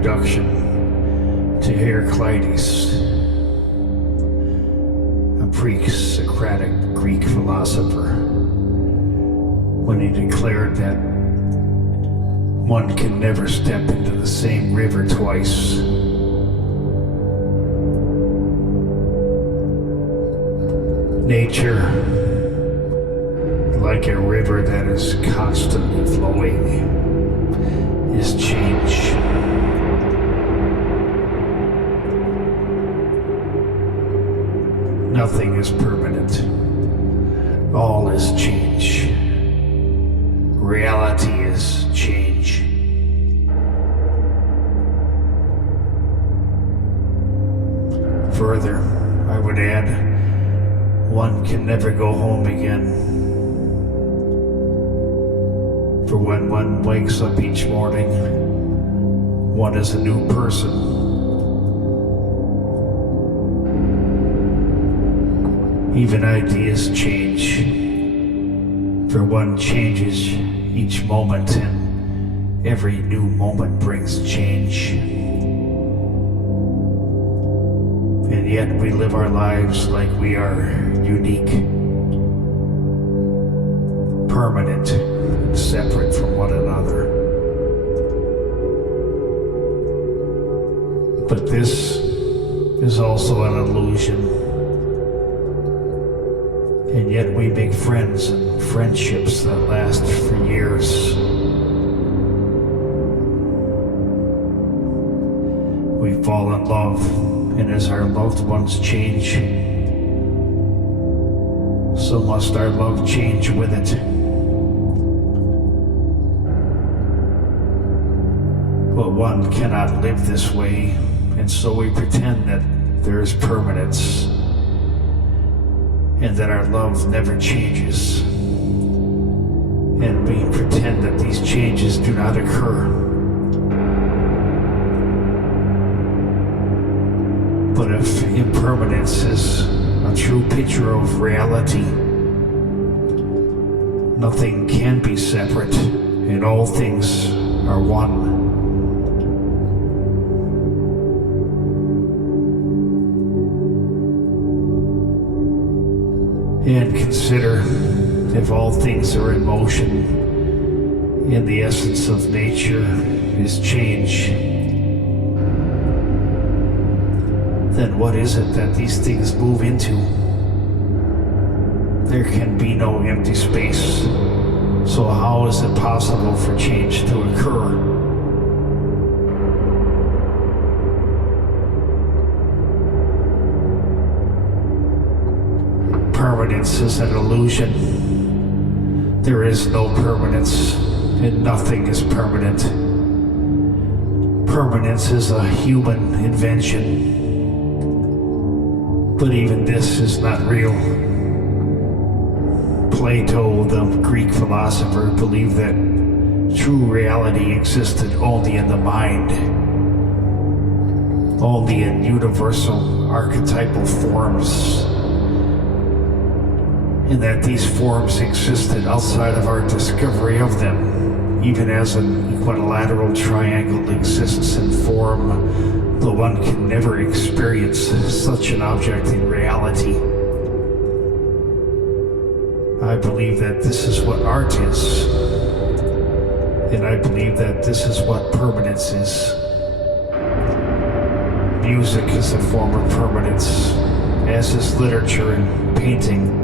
introduction to Heraclitus, a pre-Socratic Greek philosopher, when he declared that one can never step into the same river twice. Nature, like a river that is constantly flowing, is change. Nothing is permanent. All is change. Reality is change. Further, I would add, one can never go home again. For when one wakes up each morning, one is a new person. Even ideas change, for one changes each moment, and every new moment brings change. And yet we live our lives like we are unique, permanent, and separate from one another. But this is also an illusion. And yet we make friends and friendships that last for years. We fall in love, and as our loved ones change, so must our love change with it. But one cannot live this way, and so we pretend that there is permanence, and that our love never changes. And we pretend that these changes do not occur. But if impermanence is a true picture of reality, nothing can be separate, and all things are one. And consider, if all things are in motion, and the essence of nature is change, then what is it that these things move into? There can be no empty space. So how is it possible for change to occur? Permanence is an illusion. There is no permanence, and nothing is permanent. Permanence is a human invention. But even this is not real. Plato, the Greek philosopher, believed that true reality existed only in the mind, only in universal archetypal forms, and that these forms existed outside of our discovery of them, even as an equilateral triangle exists in form, though one can never experience such an object in reality. I believe that this is what art is, and I believe that this is what permanence is. Music is a form of permanence, as is literature and painting.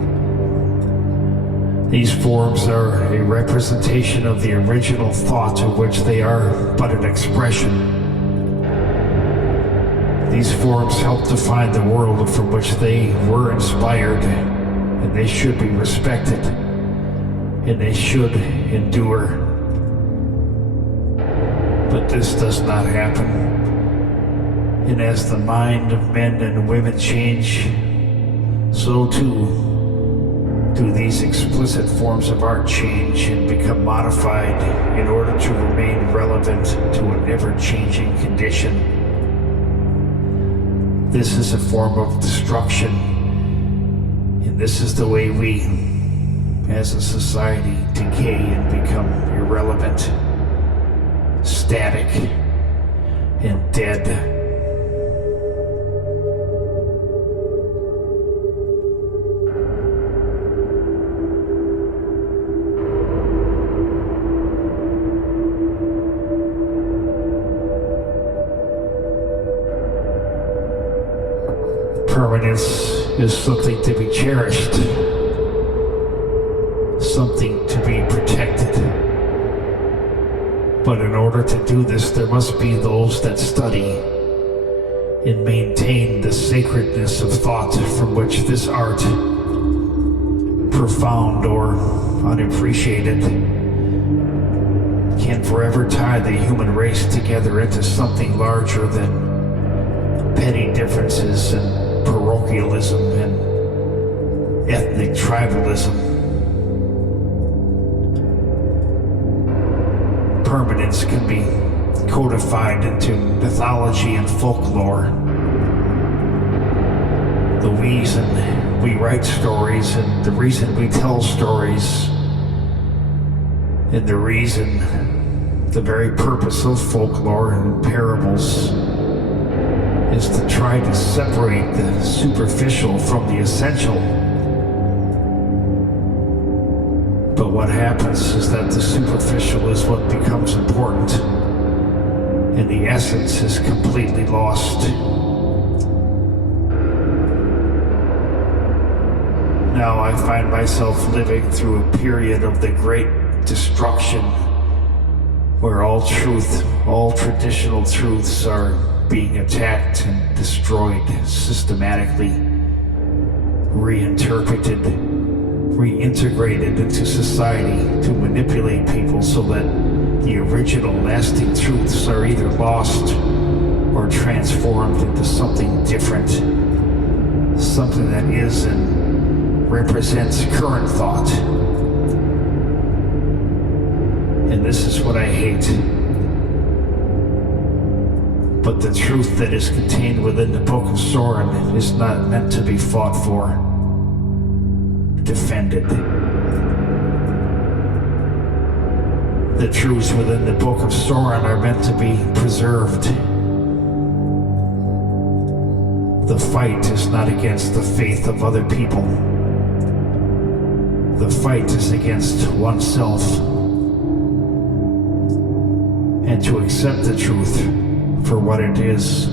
These forms are a representation of the original thought, of which they are but an expression. These forms help define the world from which they were inspired, and they should be respected, and they should endure. But this does not happen. And as the mind of men and women change, so too do these explicit forms of art change and become modified in order to remain relevant to an ever-changing condition. This is a form of destruction, and this is the way we, as a society, decay and become irrelevant, static, and dead. Permanence is something to be cherished, something to be protected. But in order to do this, there must be those that study and maintain the sacredness of thought from which this art, profound or unappreciated, can forever tie the human race together into something larger than petty differences and parochialism and ethnic tribalism. Permanence can be codified into mythology and folklore. The reason we write stories and the reason we tell stories and the very purpose of folklore and parables is to try to separate the superficial from the essential. But what happens is that the superficial is what becomes important, and the essence is completely lost. Now I find myself living through a period of the great destruction, where all truth, all traditional truths are being attacked and destroyed systematically, reinterpreted, reintegrated into society to manipulate people so that the original lasting truths are either lost or transformed into something different, something that is and represents current thought. And this is what I hate. But the truth that is contained within the Book of Soren is not meant to be fought for, defended. The truths within the Book of Soren are meant to be preserved. The fight is not against the faith of other people. The fight is against oneself. And to accept the truth for what it is